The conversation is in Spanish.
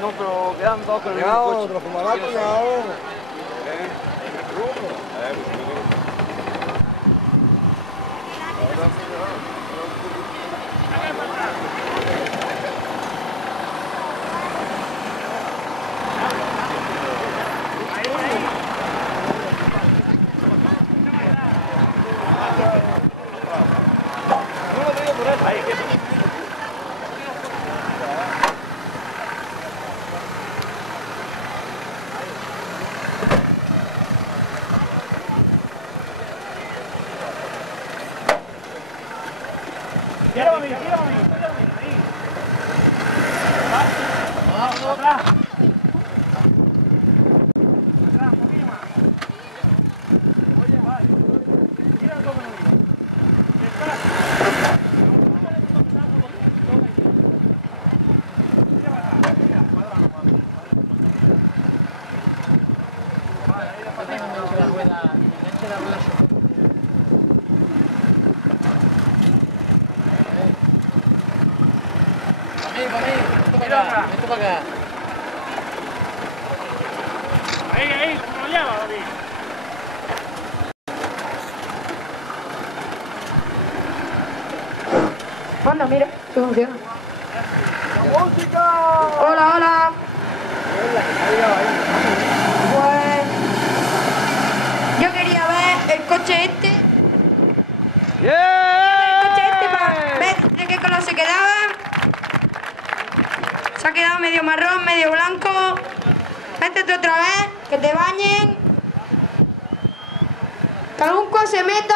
No, pero quedan dos con el mismo coche. Otro fumará, cuñado. Ahí, ¿cómo lo lleva, David? Anda, mira, se funciona. ¡Música! Hola, hola. Pues yo quería ver el coche este. El coche este para ver de qué color se quedaba. Se ha quedado medio marrón, medio blanco. Métete otra vez, que te bañen. Que algún coche se meta.